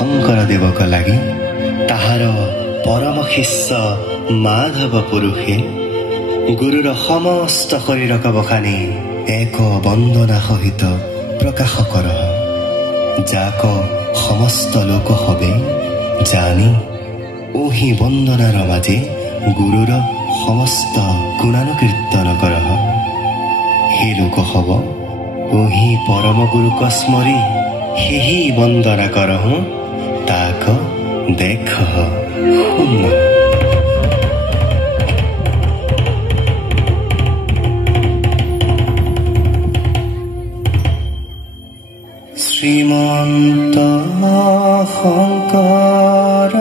शङ्करदेवक लागि ताहार परम शिष्य माधव पुरुषे गुरुर समस्त शरीरक बखानी एक वंदना सहित प्रकाश कर जाक समस्त लोक हबे जानी ओही वंदनार माजे गुरुर समस्त गुणानुकीर्तन कर हे लोक हब ओही परम गुरुक स्मरी ही वंदना करहु ताक देख शुन श्रीमंत शंकर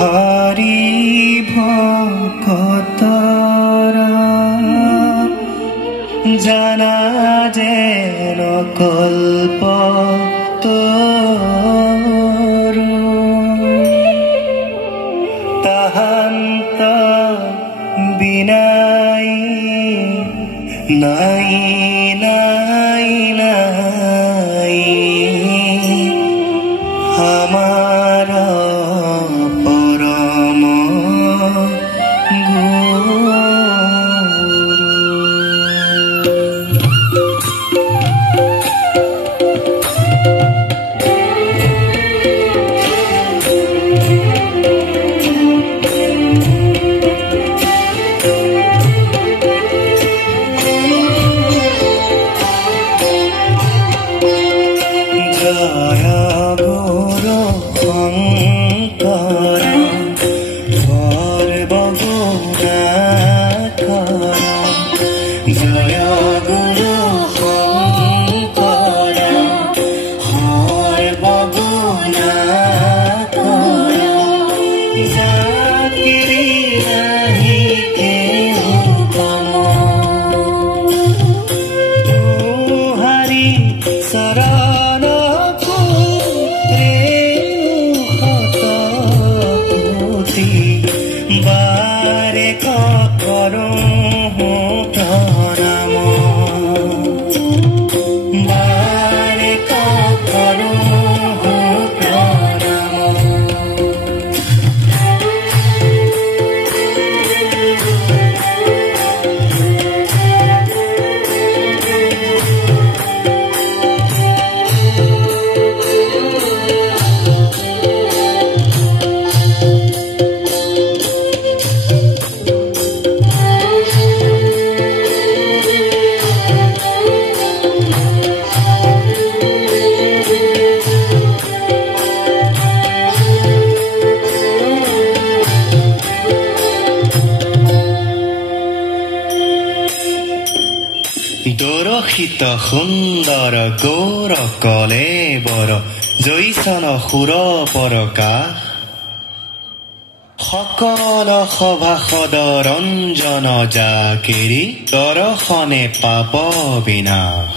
हरि भक्तरा जाना जेन कल्प ताहान्त बिनाई नाई नाई नाई हमारा परम দৰশিত সুন্দৰ গৌৰ কলেবৰ জৈসন সুৰ পৰকাশ সকল সভাসদ ৰঞ্জন জাকেৰি দৰ্শনে পাপ বিনাশ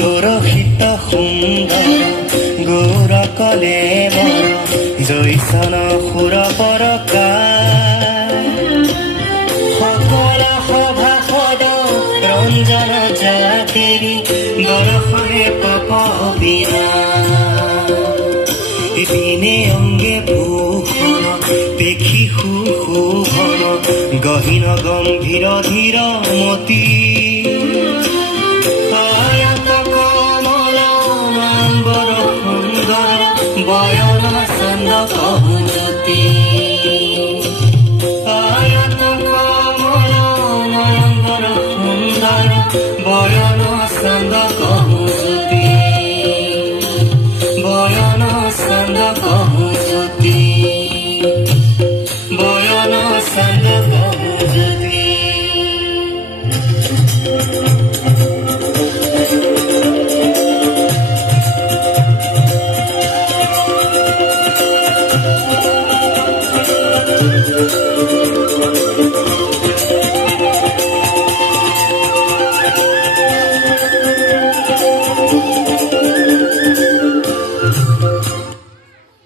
দৰশিত সুন্দৰ গৌৰ কলেবৰ জৈসন সুৰ পৰকাশ সকল সভাসদ রঞ্জন জাকেরি দর্শনে পাপ বিনাশ দিনে অঙ্গে ভূষণ দেখি সুশোভন গহীন গম্ভীর ধীর মতি আয়ত কমল মাম্বৰ সুন্দৰ বয়ন চন্দ কহুজতি বয়ন চন্দ কহু